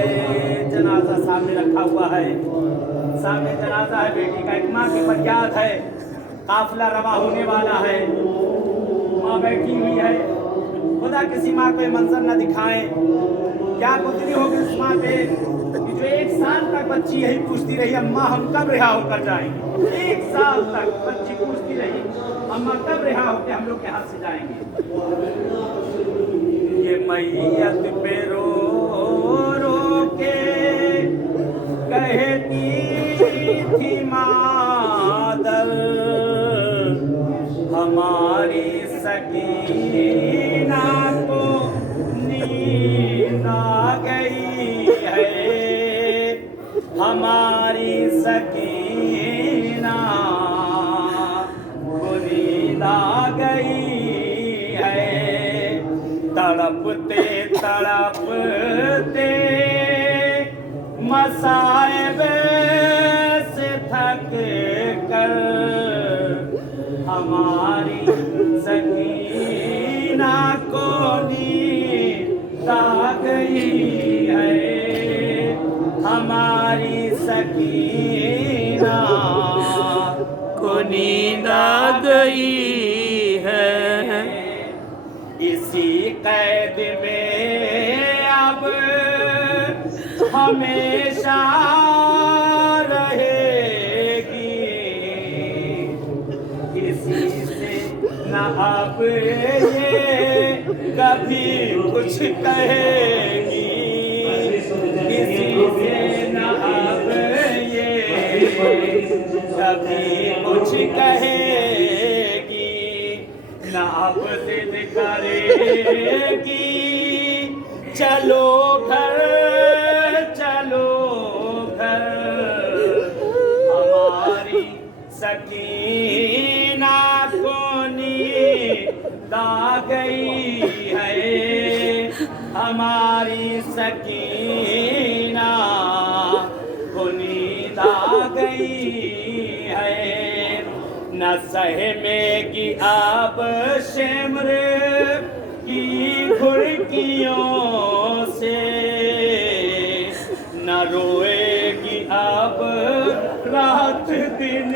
है। जनाजा सामने रखा हुआ है, सामने जनाजा है बेटी का, एक माँ की फरियाद है। काफिला रवा होने वाला है, माँ बैठी हुई है। खुदा किसी माँ को ये मंजर न दिखाए। क्या गुजरी होगी उस माँ पे कि जो 1 साल तक बच्ची यही पूछती रही, अम्मा हम कब रिहा होकर जाएंगे। 1 साल तक बच्ची पूछती रही, अम्मा कब रिहा होकर हम लोग यहाँ से जाएंगे। ये मैयत पे रो रो के कहती थी मादर, हमारी सकीना को नींद आ गई है, हमारी सकीना को नींद आ गई है। तड़पते तड़पते मसाइब से थक कर हमारी सकीना को नींद आ गई है, हमारी सकीना को नींद आ गई है। इसी कैद में अब हमेशा रहेगी, किसी से न अब ये कभी कुछ कहेगी, किसी से न अब ये कभी कुछ कहेगी, न अब जिद करेगी चलो घर चलो घर, हमारी सकीना को नींद आ गई है, हमारी सकीना को नींद आ गई है। न सहमेगी अब शेमर की घुड़कियों से, न रोएगी अब रात दिन।